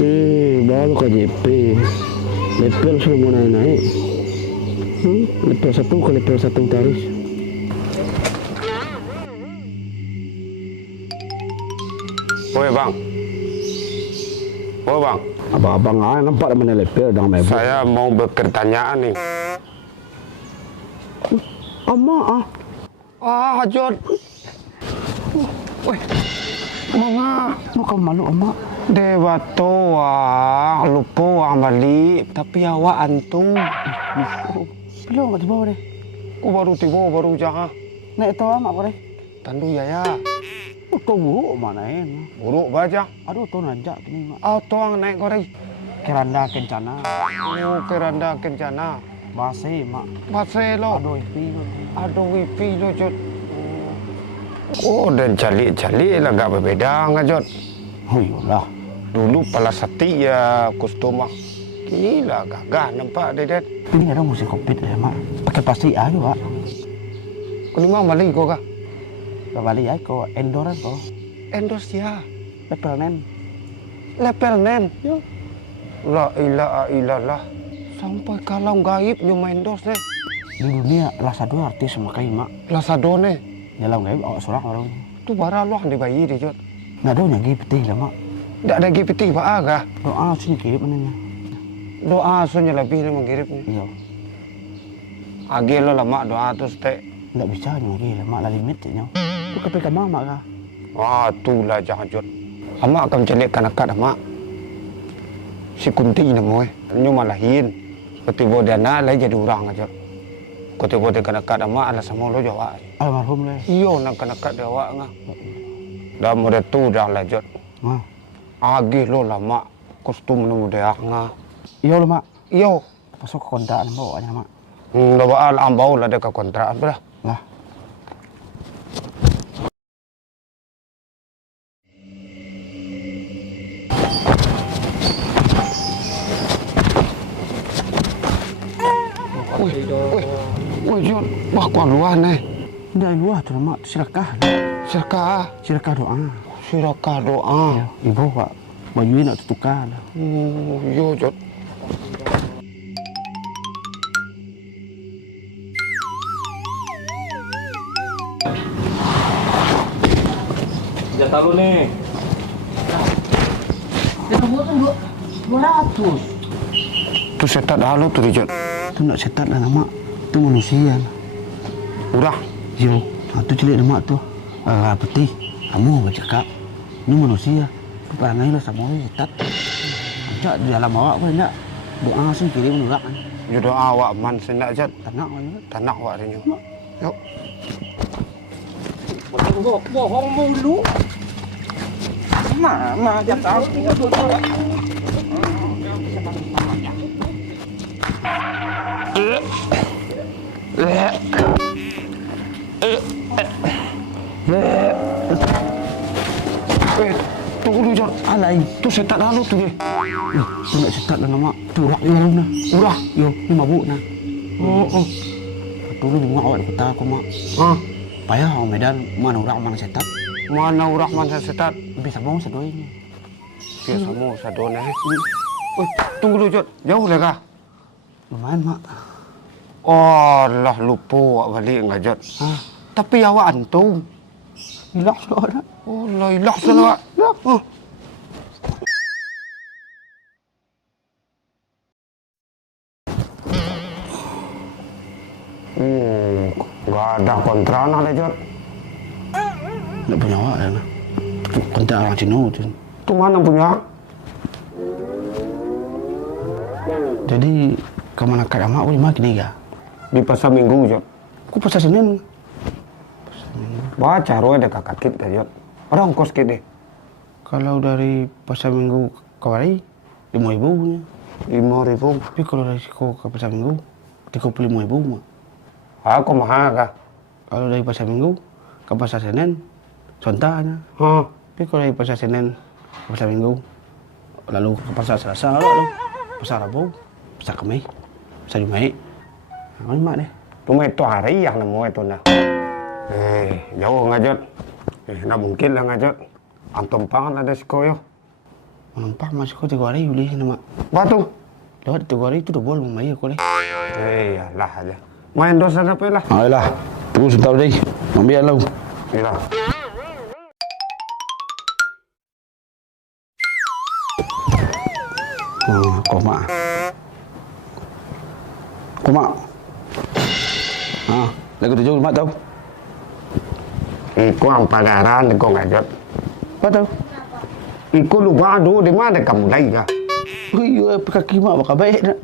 Baru ke JP. Level sudah mau naik. Level 1 ke level 1 taris. Oi bang. Oh bang. Abang-abang nampak mana level dah main. Saya mau bertanyaan nih. Ama Jod. Woi. Mama, muka malu ama. Dewa toa, lupa amali, tapi awak antum. Belum kat bawah deh. Aku baru tiba, baru jaga. Naik tahu ama apa deh? Tandu ya. Kau buruk mana ini? Buruk baca. Aduh tuh nanjak ini mak. Tuang naik goreng. Keranda kencana. Oh, keranda kencana. Basi mak. Basi lo. Aduh ipi lo. Aduh wifi lo Jod. Oh, dan cali-cali lah gak berbeda nggak Jod. Oh iyalah. Dulu pala sati ya kustoma. Gila gagah nampak dedet. Ini ada musim covid ya mak. Pakai plastik aja pak. Kau ni mau balik kau kah? Kembali ya kau endoran kau. Endos ya. Level nen. Level nen. Yo. La ilaha illallah. Sampai kalau gaib nyoba endos deh. Di dunia lah satu artis semakai mak. Lasadone. Dalam gaib awak seorang orang. Tu bara luah di bayi deh Jod. Nggak ada nyagi putih lah mak. Tak ada GPT pak agak. Doa sini kirim mananya. Doa soalnya lebih ni mengirimnya. Iya. Agi lo lama doa tu stek. Nggak bisa nyagi lah mak lah limit je nyaw. Tu kepe kamar mak kah? Wah tu lah jangan Jod. Amak akan celik kanak-kanak amak. Si Kunti nama nyo malahin. Ketiba dia nak lagi jadi orang aja. Ketiba dia kanak-kanak amak ala sama lo jawab. Almarhum lah. Iyo nak kanak-kanak dia awak ngah. Dah muda tu dah lah Jod. Mah. Agi lo lama kostum nemu dia ngah. Iya lo mak. Iyo. Masuk ke kontrakan bawanya mak. Dah baal ambau lah dia ke kontrakan belah. Lah. Woi Jod, wah kualuan Dah luah tu mak. Sirakah. Sedekah, Sirakah doa. sedekah doa. Ibu pak. Baju nak tutukar. Yo Jod. Senjata lu nih. Itu 200. Tu setat dah lo tu Jod. Tu nak setat lah mak. Tu manusia. Udah. Yo. Tu celik mak tu. Putih. Kamu nggak cakap. Ini manusia. Perangai lah sama orang setat. Ajak di dalam awak pun nak. Doa sih kirim nolak. Yo doa awak man sendak Jod. Tanak mana? Tanak awak ni. Yuk. Bohong mulu. Mana dia tahu Tunggu dulu Jod. Alai. Tu setat dah lo tu dia. Tu nak setat lah mak. Tu rak ni malam na. Udah. Yo, ni mabuk na. Oh. Tu lu bunga awak kata aku mak. Payah orang Medan mana orang mana setat. Mana urah man setat? Bisa mau sedoinya. Dia semua sadone. Tunggu dulu Jod. Jauh dah kah? Lumayan mak. Oh, lah lupa awak balik enggak Jod. Tapi awak antum. Hilang sudah ada. Oh, lah ilah salah. Enggak ada kontrana lah Jod. Tak punya awak ya na. Kontak orang Cina tu. Tu mana punya? Jadi ke mana kat amak boleh mak ni ga? Di pasar Minggu Jod. Aku pasal Senin. Baca roh ada kakak kita Jod. Orang kos kita. Kalau dari pasar Minggu ke Wari 5.000 punya. 5.000. Tapi kalau dari Siko ke pasar Minggu 35.000 mak. Aku mahal kah? Kalau dari pasar Minggu ke pasar Senin contanya. Tapi kalau dari pasar Senin ke pasar Minggu lalu ke pasar Selasa lalu pasar Rabu, pasar Kamis, pasar Jumaat. Nah, mak deh. Tu mai tu hari yang nemu itu nah. Jauh ngajot. Nak mungkin lah ngajot. Antum pangan ada sekoyo. Pak masih kau 3 hari beli nama. Batu. Lewat 3 hari itu udah boleh membayar kau leh. Lah aja. Main dosa apa lah? Ayolah, tunggu sebentar deh. Ambil lau. Iya. Kau mak. Kau mak. Lagu 7 mak tahu. Iku ang pagaran ko ngajot. Apa tahu? Iku lupa aduh di mana kamu lagi kah? Iya, kaki mak bakal baik nak.